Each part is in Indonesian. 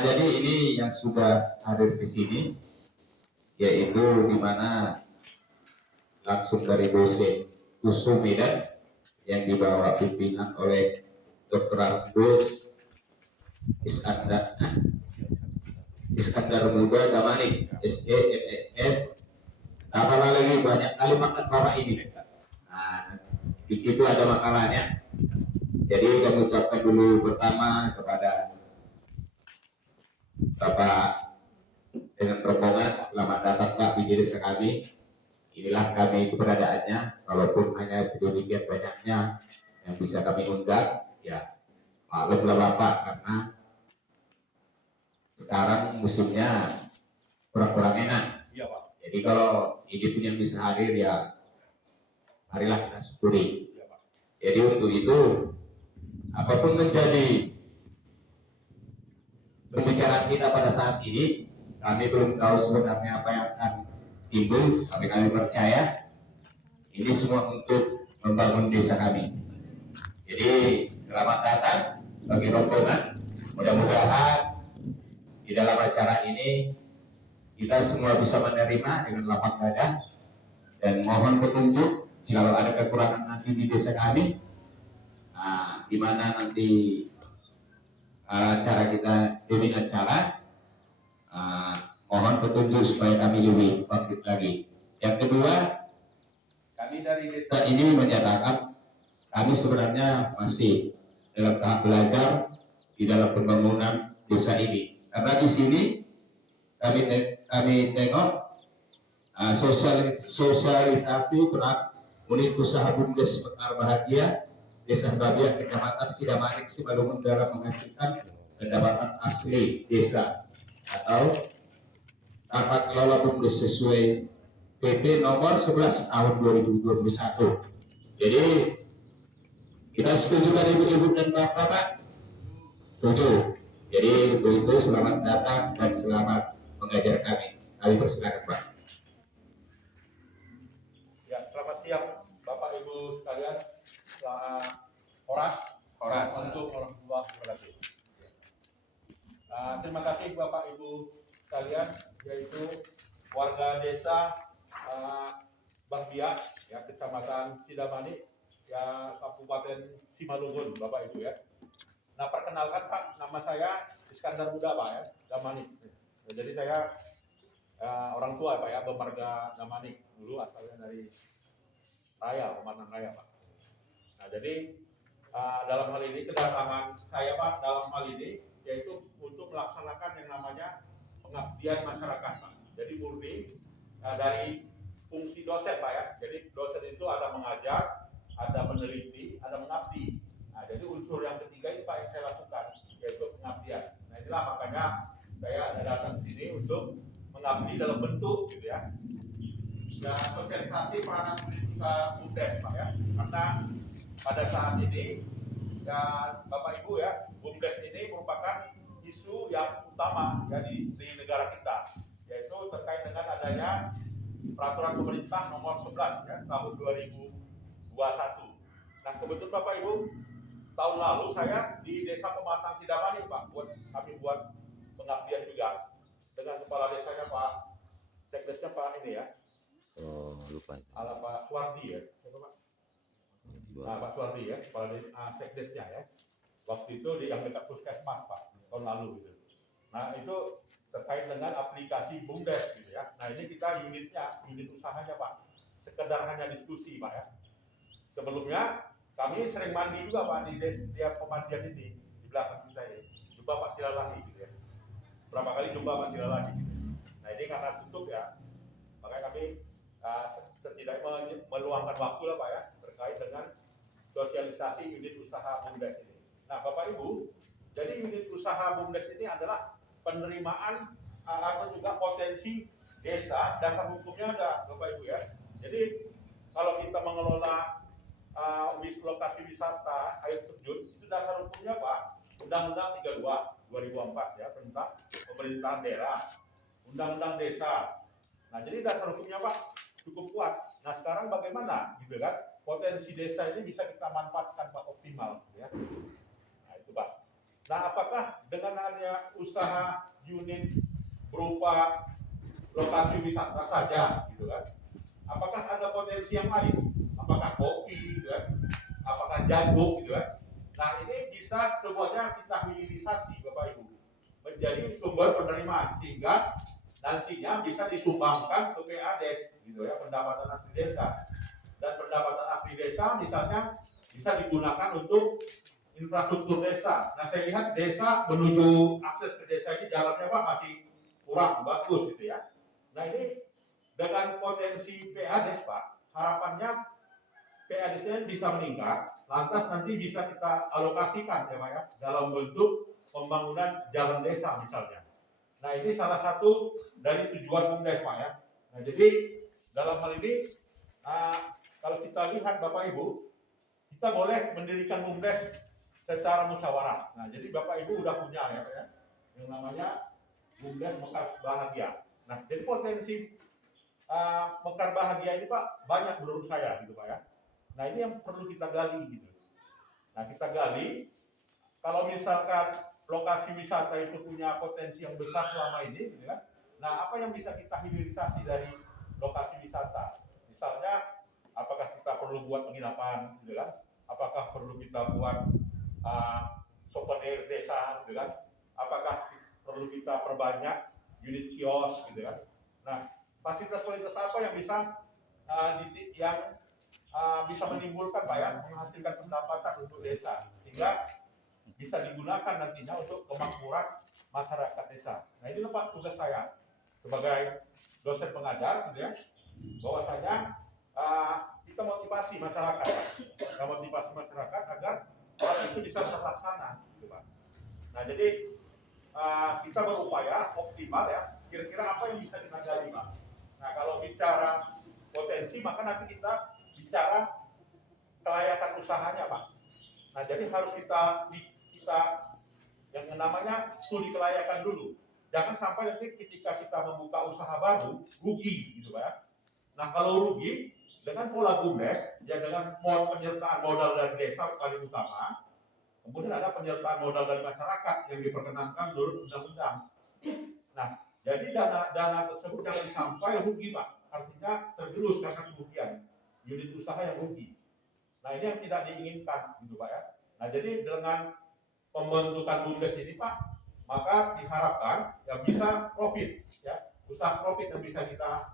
Jadi ini yang sudah hadir di sini, yaitu di mana langsung dari dosen USU Medan yang dibawa pimpinan oleh Dr. Abdus Iskandar Muda Damani, SEMES. Apalah lagi banyak kali makan bapak ini. Nah, di situ ada makalahnya. Jadi kami ucapkan dulu pertama kepada Bapak dengan rombongan, selamat datang Pak di desa kami. Inilah kami keberadaannya, walaupun hanya sedikit banyaknya yang bisa kami undang, ya maklumlah Bapak karena sekarang musimnya kurang-kurang enak. Iya, Pak. Jadi kalau ini pun yang bisa hadir ya marilah kita syukuri. Iya, Pak. Jadi untuk itu apapun menjadi pembicaraan kita pada saat ini, kami belum tahu sebenarnya apa yang akan timbul, tapi kami percaya ini semua untuk membangun desa kami. Jadi selamat datang bagi rombongan. Mudah-mudahan di dalam acara ini kita semua bisa menerima dengan lapang dada dan mohon petunjuk jika ada kekurangan nanti di desa kami, di mana nanti acara kita demi acara, mohon petunjuk supaya kami lebih bangkit lagi. Yang kedua, kami dari desa ini menyatakan kami sebenarnya masih dalam tahap belajar di dalam pembangunan desa ini. Karena di sini kami tengok sosialisasi peran unit usaha BUMDes Mekar Bahagia Desa Babiak Kecamatan Sidamanik Simalungun dalam menghasilkan pendapatan asli desa atau tata kelola BUMDes sesuai PP nomor 11 tahun 2021. Jadi kita setuju kan ibu-ibu dan bapak-bapak? Setuju. Jadi untuk itu selamat datang dan selamat mengajar kami. Kami persilakan Pak. Ya, selamat siang Bapak Ibu sekalian. Horas untuk orang tua berarti. Terima kasih Bapak Ibu sekalian, yaitu warga desa Bahbiak, ya, Kecamatan Sidamani, ya, Kabupaten Simalungun, Bapak Ibu ya. Nah, perkenalkan Pak, nama saya Iskandar Muda Pak ya, Damani. Nah, jadi saya orang tua Pak ya, Bemarga Damanik, dulu asalnya dari Raya, Pematang Raya Pak. Nah, jadi dalam hal ini kedatangan saya Pak dalam hal ini yaitu untuk melaksanakan yang namanya pengabdian masyarakat Pak. Jadi murni dari fungsi dosen Pak ya. Jadi dosen itu ada mengajar, ada meneliti, ada mengabdi. Nah, jadi unsur yang ketiga ini Pak yang saya lakukan yaitu pengabdian. Nah, inilah makanya saya ada datang ke sini untuk mengabdi dalam bentuk gitu ya. Dan sosialisasi peranan usaha BUMDes Pak ya. Karena pada saat ini dan Bapak Ibu ya, BUMDes ini merupakan isu yang utama ya di negara kita, yaitu terkait dengan adanya peraturan pemerintah nomor 11 ya, tahun 2021. Nah, kebetulan Bapak Ibu, tahun lalu saya di Desa Pematang Sidamani Pak, kami buat pengabdian juga dengan kepala desanya Pak, sekdesnya Pak ini ya. Oh, lupa. Pak Suwardi ya, Pak. Pak Suwardi ya, kepala sekdesnya ya. Waktu itu di yang dekat puskesmas Pak, tahun lalu gitu. Nah, itu terkait dengan aplikasi BUMDes gitu ya. Nah, ini kita unit usahanya Pak. Sekedar hanya diskusi Pak ya. Sebelumnya kami sering mandi juga Pak di setiap pemandian ini di belakang kita ini. Jumpa Pak Silalahi gitu ya. Berapa kali jumpa Pak Silalahi gitu. Nah, ini karena tutup ya, makanya kami setidaknya meluangkan waktu lah Pak ya terkait dengan sosialisasi unit usaha BUMDes ini. Nah, Bapak Ibu, jadi unit usaha BUMDes ini adalah penerimaan atau juga potensi desa, dasar hukumnya ada Bapak Ibu ya. Jadi kalau kita mengelola lokasi wisata air terjun, itu dasar hukumnya Pak, Undang-Undang 32 2004 ya tentang pemerintahan daerah, Undang-Undang desa. Nah, jadi dasar hukumnya Pak cukup kuat. Nah, sekarang bagaimana gitu kan potensi desa ini bisa kita manfaatkan Pak optimal gitu ya. Nah, itu Pak. Nah, apakah dengan adanya usaha unit berupa lokasi wisata saja, gitu kan? Apakah ada potensi yang lain? Apakah kopi, gitu kan? Apakah jagung, gitu kan? Nah, ini bisa semuanya kita hilirisasi, Bapak Ibu, menjadi sumber penerimaan sehingga nantinya bisa disumbangkan ke PADES, gitu ya, pendapatan asli desa. Dan pendapatan asli desa misalnya bisa digunakan untuk infrastruktur desa. Nah, saya lihat desa menuju akses ke desa ini jalannya Pak masih kurang bagus gitu ya. Nah, ini dengan potensi PADES Pak, harapannya PADES-nya bisa meningkat, lantas nanti bisa kita alokasikan ya Pak ya, dalam bentuk pembangunan jalan desa misalnya. Nah, ini salah satu dari tujuan BUMDes Pak ya. Nah, jadi dalam hal ini kalau kita lihat Bapak Ibu, kita boleh mendirikan BUMDes secara musyawarah. Nah, jadi Bapak Ibu udah punya ya Pak ya, yang namanya BUMDes Mekar Bahagia. Nah, jadi potensi Mekar Bahagia ini Pak banyak menurut saya gitu Pak ya. Nah, ini yang perlu kita gali gitu. Nah, kita gali kalau misalkan lokasi wisata itu punya potensi yang besar selama ini gitu kan. Nah, apa yang bisa kita hilirisasi dari lokasi wisata? Misalnya apakah kita perlu buat penginapan gitu kan? Apakah perlu kita buat souvenir desa gitu kan? Apakah perlu kita perbanyak unit kios gitu kan? Nah, fasilitas-fasilitas apa yang bisa bisa menimbulkan Pak ya, menghasilkan pendapatan untuk desa sehingga bisa digunakan nantinya untuk kemakmuran masyarakat desa. Nah, ini Pak tugas saya sebagai dosen pengajar gitu ya, bahwasanya kita motivasi masyarakat, agar hal itu bisa terlaksana gitu Pak. Nah, jadi kita berupaya optimal ya, kira-kira apa yang bisa kita gali Pak. Nah, kalau bicara potensi maka nanti kita bicara kelayakan usahanya Pak. Nah, jadi harus kita yang namanya studi kelayakan dulu. Jangan sampai nanti ketika kita membuka usaha baru rugi gitu Pak ya. Nah, kalau rugi dengan pola BUMDes ya, dengan penyertaan modal dari desa paling utama, kemudian ada penyertaan modal dari masyarakat yang diperkenankan menurut undang-undang. Nah, jadi dana tersebut jangan sampai rugi Pak, artinya tergerus karena kerugian unit usaha yang rugi. Nah, ini yang tidak diinginkan gitu Pak ya. Nah, jadi dengan pembentukan BUMDes ini Pak, maka diharapkan yang bisa profit ya, usaha profit yang bisa kita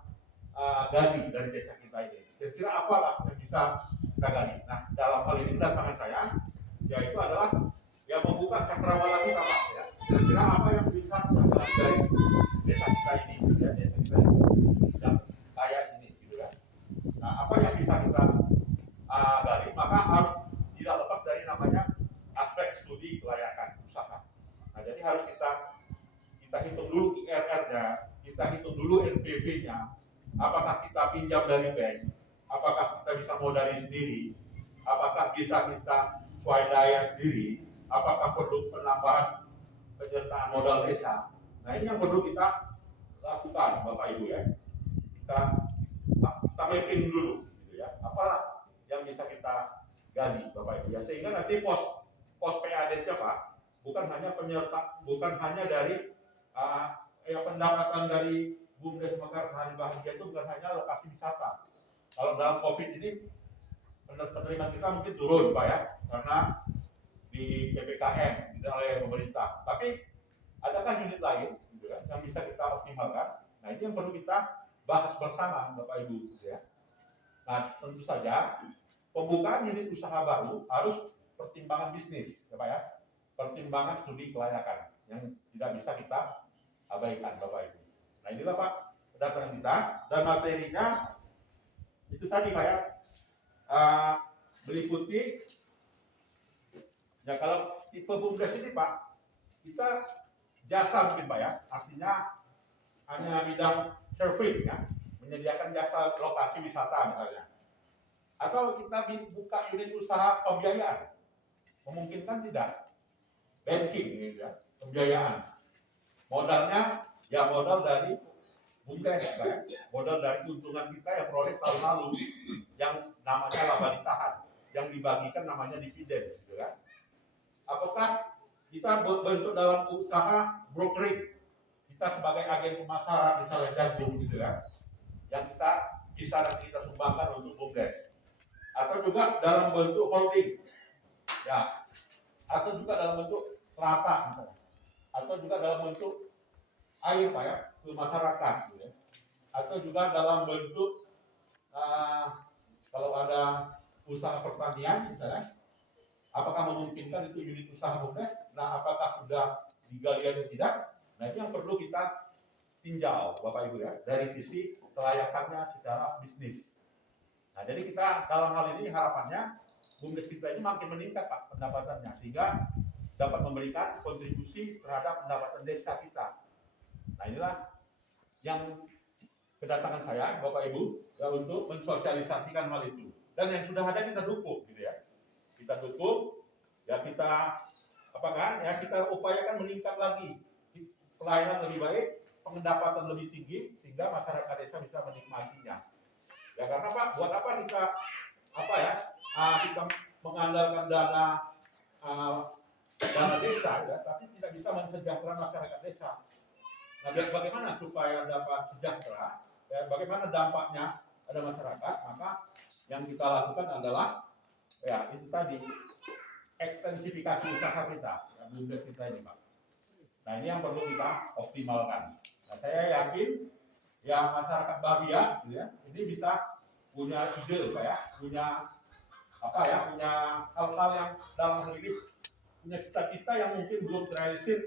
gali dari desa kita ini. Kira-kira apalah yang bisa kita gali. Nah, dalam hal ini tantangan saya yaitu adalah yang membuka cakrawala kita Pak ya. Kira-kira apa yang bisa kita gali dari desa kita ini ya, desa kita ini yang kaya ini gitu ya. Nah, apa yang bisa kita gali, maka harus tidak lepas dari namanya aspek studi kelayakan usaha. Nah, jadi harus kita hitung dulu IRR-nya, kita hitung dulu NPV-nya, apakah kita pinjam dari bank, apakah kita bisa modali sendiri, apakah bisa kita swadaya sendiri, apakah perlu penambahan penyertaan modal desa. Nah, ini yang perlu kita lakukan Bapak Ibu ya. Kita mapping dulu gitu ya. Apalah yang bisa kita gali Bapak Ibu ya, sehingga nanti pos PADES-nya Pak bukan hanya dari pendapatan dari BUMDes Mekar Bahagia itu bukan hanya lokasi wisata. Kalau dalam COVID ini penerimaan kita mungkin turun Pak ya, karena di PPKM tidak oleh pemerintah. Tapi adakah unit lain gitu kan, yang bisa kita optimalkan? Nah, ini yang perlu kita bahas bersama Bapak Ibu gitu ya. Nah, tentu saja pembukaan unit usaha baru harus pertimbangan bisnis ya Pak ya, pertimbangan studi kelayakan yang tidak bisa kita abaikan Bapak Ibu. Nah, inilah Pak pendataan kita, dan materinya itu tadi Pak ya, meliputi ya, kalau tipe BUMDes ini Pak, kita jasa mungkin Pak ya, artinya hanya bidang service ya, menyediakan jasa lokasi wisata misalnya, atau kita buka unit usaha pembiayaan, memungkinkan tidak, banking gitu ya, pembiayaan, modalnya ya modal dari BUMDes ya, modal dari keuntungan kita yang peroleh tahun lalu yang namanya laba ditahan, yang dibagikan namanya dividen gitu kan. Apakah kita bentuk dalam usaha brokering. Kita sebagai agen pemasaran misalnya jagung gitu ya, yang kita bisa nanti kita sumbangkan untuk BUMDes. Atau juga dalam bentuk holding, ya, atau juga dalam bentuk rata, misalnya. Atau juga dalam bentuk air Pak ya, ke masyarakat gitu ya. Atau juga dalam bentuk kalau ada usaha pertanian misalnya, apakah memungkinkan itu unit usaha BUMDes? Nah, apakah sudah digali atau tidak? Nah, itu yang perlu kita tinjau Bapak Ibu ya, dari sisi kelayakannya secara bisnis. Nah, jadi kita dalam hal ini harapannya BUMDes kita ini makin meningkat Pak pendapatannya, sehingga dapat memberikan kontribusi terhadap pendapatan desa kita. Nah, inilah yang kedatangan saya Bapak Ibu ya, untuk mensosialisasikan hal itu. Dan yang sudah ada kita dukung gitu ya. Kita dukung ya, kita kita upayakan meningkat lagi, pelayanan lebih baik, pendapatan lebih tinggi, sehingga masyarakat desa bisa menikmatinya. Ya karena Pak, buat apa kita kita mengandalkan dana desa ya, tapi tidak bisa mensejahterakan masyarakat desa. Nah, bagaimana supaya dapat sejahtera? Ya, bagaimana dampaknya pada masyarakat? Maka yang kita lakukan adalah ya itu tadi, ekstensifikasi usaha kita, ya, BUMDes kita ini Pak. Nah, ini yang perlu kita optimalkan. Nah, saya yakin ya masyarakat Babia gitu ya, ini bisa punya ide Pak ya, punya punya hal-hal yang dalam hal ini punya cita-cita yang mungkin belum terrealisir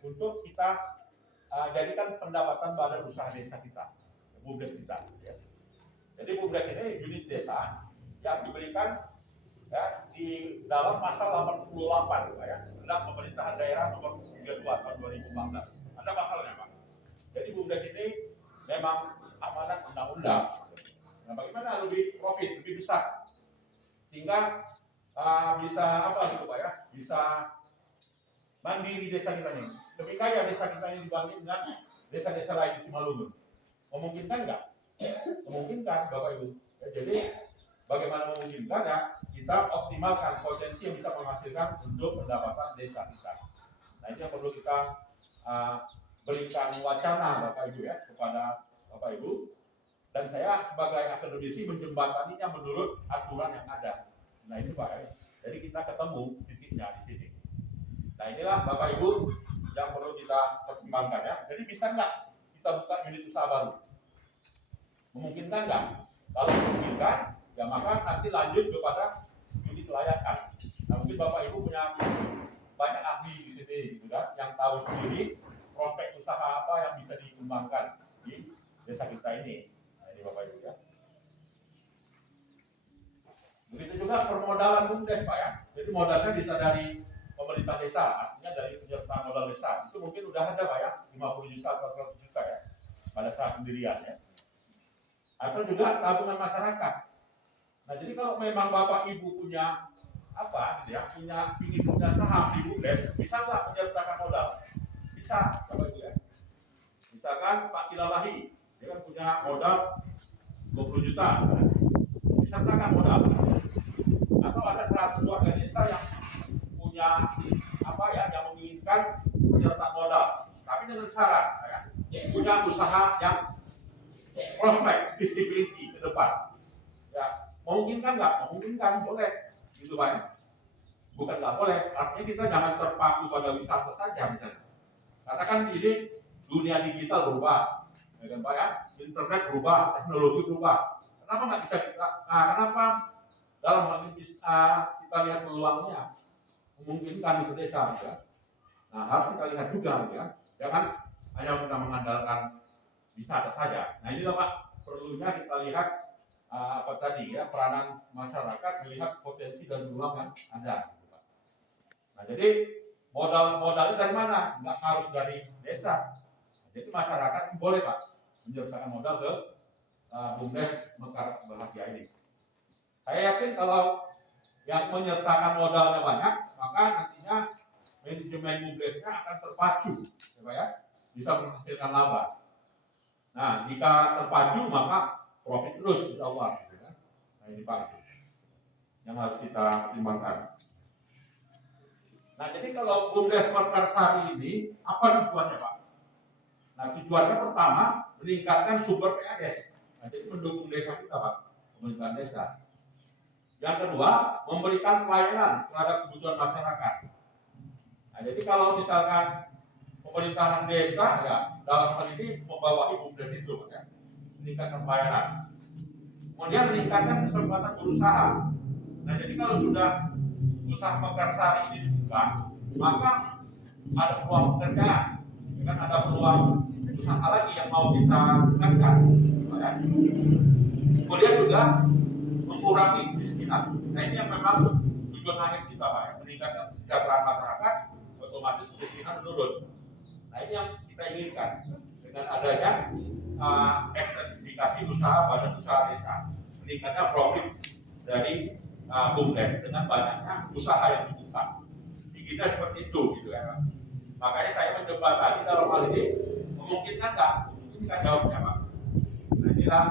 untuk kita jadikan pendapatan badan usaha desa kita, BUMDes kita. Ya. Jadi BUMDes ini unit desa yang diberikan ya, di dalam pasal 88 Pak ya, tentang pemerintahan daerah nomor 32 tahun 2015. Ada pasalnya Pak. Jadi BUMDes ini memang amanat undang-undang. Nah, bagaimana lebih profit, lebih besar, sehingga bisa gitu Pak ya, bisa mandiri desa kita ini. Lebih kaya desa kita ini dibanding dengan desa-desa lain di Simalungun. Memungkinkan nggak? Memungkinkan Bapak Ibu. Ya, jadi bagaimana memungkinkan ya, kita optimalkan potensi yang bisa menghasilkan untuk pendapatan desa kita. Nah, ini yang perlu kita berikan wacana Bapak Ibu ya, kepada Bapak Ibu. Dan saya sebagai akademisi menjembataninya menurut aturan yang ada. Nah, ini Pak ya. Jadi kita ketemu titiknya di sini. Nah, inilah Bapak Ibu yang perlu kita pertimbangkan ya. Jadi bisa nggak kita buka unit usaha baru? Memungkinkan nggak? Kalau memungkinkan, ya maka nanti lanjut kepada unit kelayakan. Nah, mungkin Bapak Ibu punya banyak ahli di sini, gitu kan, yang tahu sendiri prospek usaha apa yang bisa dikembangkan di desa kita ini. Nah, ini Bapak Ibu ya. Begitu juga permodalan BUMDes Pak ya. Jadi modalnya bisa dari pemerintah desa, artinya dari penyertaan modal desa. Itu mungkin udah ada Pak ya, 50 juta atau 100 juta ya, pada saat pendirian ya. Atau juga tabungan masyarakat. Nah, jadi kalau memang Bapak Ibu punya ingin punya saham di BUMDes, bisa nggak menyertakan modal? Bisa, Bapak Ibu ya. Misalkan Pak Kilalahi, dia kan punya modal 20 juta, disertakan modal. Atau ada 100 warga desa yang punya yang menginginkan menyertakan modal, tapi dengan syarat punya usaha yang prospek, visibility ke depan. Ya, memungkinkan nggak? Memungkinkan, boleh, gitu Pak ya. Bukan nggak boleh, artinya kita jangan terpaku pada wisata saja misalnya. Karena kan ini dunia digital berubah, ya kan Pak ya, internet berubah, teknologi berubah. Kenapa nggak bisa kenapa dalam hal ini kita lihat peluangnya memungkinkan di desa, ya. Nah, harus kita lihat juga, ya. Jangan hanya kita mengandalkan wisata saja. Nah, inilah Pak, perlunya kita lihat peranan masyarakat, melihat potensi dan peluang yang ada. Nah, jadi modalnya dari mana? Nggak harus dari desa. Jadi masyarakat boleh Pak menyertakan modal ke BUMDes Mekar Bahagia ini. Saya yakin kalau yang menyertakan modalnya banyak, maka nantinya manajemen BUMDesnya akan terpacu, ya, bisa menghasilkan laba. Nah, jika terpacu maka profit terus, insya Allah. Nah, ini Pak yang harus kita pertimbangkan. Nah, jadi kalau BUMDes Mekarsari ini apa tujuannya, Pak? Nah, tujuannya pertama meningkatkan sumber PADS. Nah, jadi mendukung desa kita, Pak, pemerintahan desa. Yang kedua, memberikan pelayanan terhadap kebutuhan masyarakat. Nah, jadi kalau misalkan pemerintahan desa ya dalam hal ini membawahi BUMDes itu, Pak, ya, meningkatkan pelayanan. Kemudian meningkatkan kesempatan berusaha. Nah, jadi kalau sudah usaha Mekarsari ini dibuka, maka ada peluang pekerjaan, ya kan, ada peluang usaha lagi yang mau kita tingkatkan. Ya. Kemudian juga mengurangi kemiskinan. Nah, ini yang memang tujuan akhir kita, Pak, ya, meningkatkan kesejahteraan masyarakat, otomatis kemiskinan menurun. Nah, ini yang kita inginkan dengan adanya ekstensifikasi usaha badan usaha desa, meningkatnya profit dari BUMDes dengan banyaknya usaha yang dibuka. Kita seperti itu, gitu ya. Makanya saya menjembatani dalam hal ini memungkinkan nggak? Ini kan jawabnya, Pak. Nah, inilah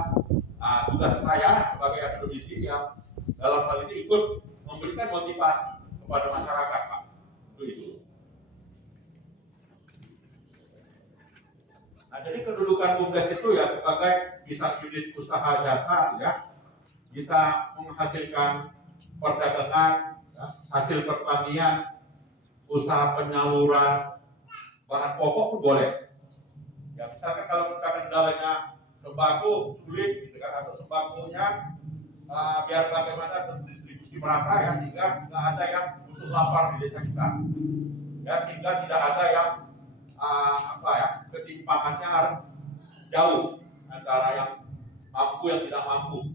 tugas saya sebagai akademisi yang dalam hal ini ikut memberikan motivasi kepada masyarakat, Pak. Itu. Nah, jadi kedudukan BUMDes itu ya sebagai bisa unit usaha jasa, ya, bisa menghasilkan perdagangan, ya, hasil pertanian, usaha penyaluran bahan pokok pun boleh. Ya, misalkan kalau kita kendalanya sembako sulit, gitu kan, atau sembakonya biar bagaimana terdistribusi merata ya, sehingga tidak ada yang khusus lapar di desa kita. Ya, sehingga tidak ada yang ketimpangannya jauh antara yang mampu yang tidak mampu.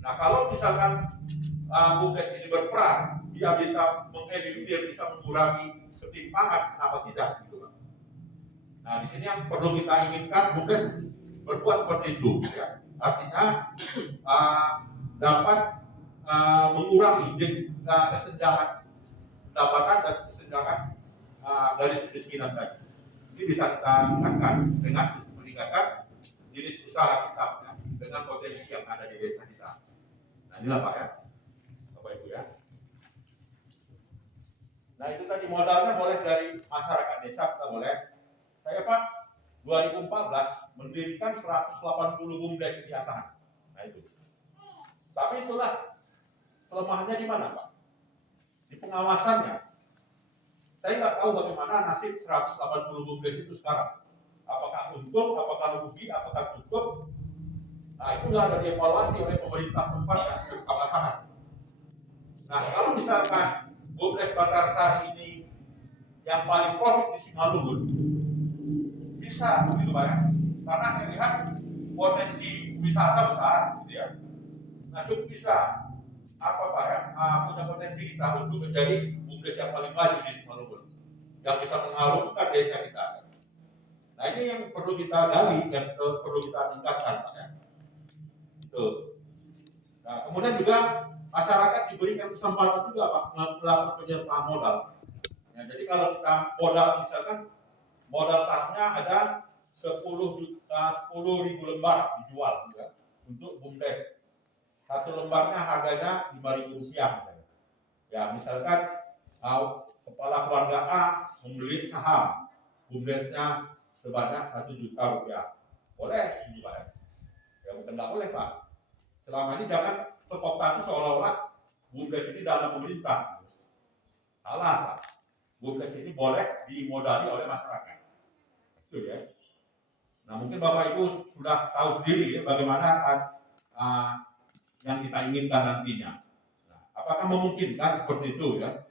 Nah, kalau misalkan BUMDes ini berperan, dia bisa mengeliminir, bisa mengurangi ketimpangan, kenapa tidak? Gitu. Nah, di sini yang perlu kita inginkan BUMDes berbuat seperti itu, ya. Artinya dapat mengurangi kesenjangan pendapatan dan kesenjangan dari kemiskinan tadi. Ini bisa kita tingkatkan dengan meningkatkan jenis usaha kita, ya, dengan potensi yang ada di desa kita. Nah, inilah, Pak, ya, Bapak Ibu, ya. Nah, itu tadi modalnya boleh dari masyarakat desa, kita boleh. Saya, Pak, 2014 mendirikan 180 BUMDes di Asahan. Nah, itu. Tapi itulah kelemahannya di mana, Pak? Di pengawasannya. Saya nggak tahu bagaimana nasib 180 BUMDes itu sekarang. Apakah untung, apakah rugi, apakah cukup? Nah, itu nggak ada dievaluasi oleh pemerintah tempat dan Asahan. Nah, kalau misalkan BUMDes Mekarsari ini yang paling profit di Simalungun, bisa begitu, Pak, ya? Karena saya lihat potensi wisata besar, gitu ya. Nah, cukup bisa Pak, ya, punya potensi kita untuk menjadi BUMDes yang paling maju di Simalungun, yang bisa mengharumkan desa kita. Nah, ini yang perlu kita gali, yang perlu kita tingkatkan, Pak, ya. Itu. Nah, kemudian juga masyarakat diberikan kesempatan juga, Pak, melakukan penyertaan modal. Nah, jadi kalau kita modal, misalkan modal sahnya ada 10.000 lembar dijual, ya, untuk BUMDes. Satu lembarnya harganya Rp5.000. Ya, misalkan kepala keluarga A membeli saham, BUMDesnya sebanyak Rp1.000.000. Boleh, Pak? Ya, bukan nggak boleh, Pak. Selama ini jangan terkooptasi seolah-olah BUMDes ini dana pemerintah. Salah, Pak. BUMDes ini boleh dimodali oleh masyarakat. Itu, ya. Nah, mungkin Bapak Ibu sudah tahu sendiri, ya, bagaimana yang kita inginkan nantinya. Nah, apakah memungkinkan seperti itu, ya?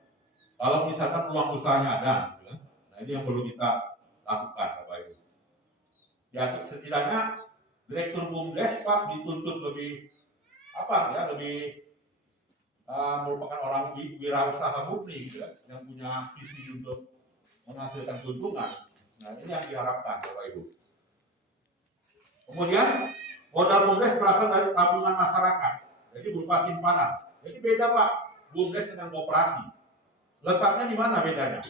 Kalau misalkan peluang usahanya ada, gitu, ya? Nah, ini yang perlu kita lakukan, Bapak Ibu. Ya, setidaknya Direktur BUMDes, Pak, dituntut lebih merupakan orang wirausaha murni, gitu, ya, yang punya visi untuk menghasilkan keuntungan. Nah, ini yang diharapkan, Bapak Ibu. Kemudian modal BUMDes berasal dari tabungan masyarakat, jadi berupa simpanan. Jadi beda, Pak, BUMDes dengan koperasi. Letaknya di mana bedanya?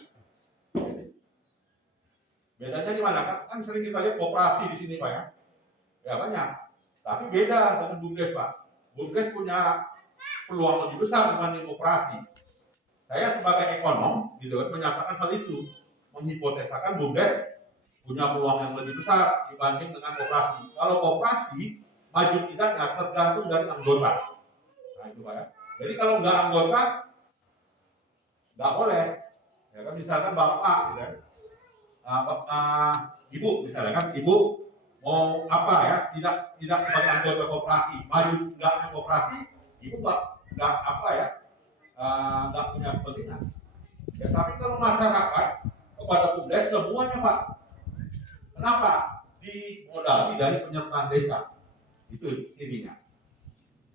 Bedanya di mana? Kan sering kita lihat koperasi di sini, Pak, ya. Ya, banyak. Tapi beda dengan BUMDes, Pak. BUMDes punya peluang lebih besar dibanding koperasi. saya sebagai ekonom gitu kan menyatakan hal itu, menghipotesakan BUMDes punya peluang yang lebih besar dibanding dengan koperasi. Kalau koperasi maju tidaknya tergantung dari anggota. Nah itu Pak ya. Jadi kalau nggak anggota nggak boleh. Ya kan misalkan bapak, gitu kan, ibu misalnya kan ibu mau apa ya tidak sebagai anggota koperasi maju enggaknya koperasi ibu nggak apa ya nggak punya kepentingan ya tapi kalau masyarakat kepada BUMDes semuanya Pak kenapa dimodali dari penyertaan desa itu intinya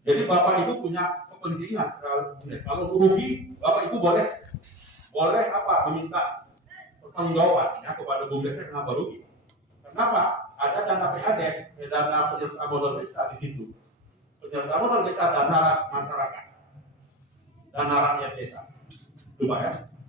jadi bapak ibu punya kepentingan kalau rugi bapak ibu boleh apa meminta pertanggungjawaban ya kepada BUMDesnya kenapa rugi. Kenapa? Ada dana PADES, dana penyerta modal desa di situ. Penyerta modal desa dana masyarakat, dana rakyat desa. Itu Pak ya.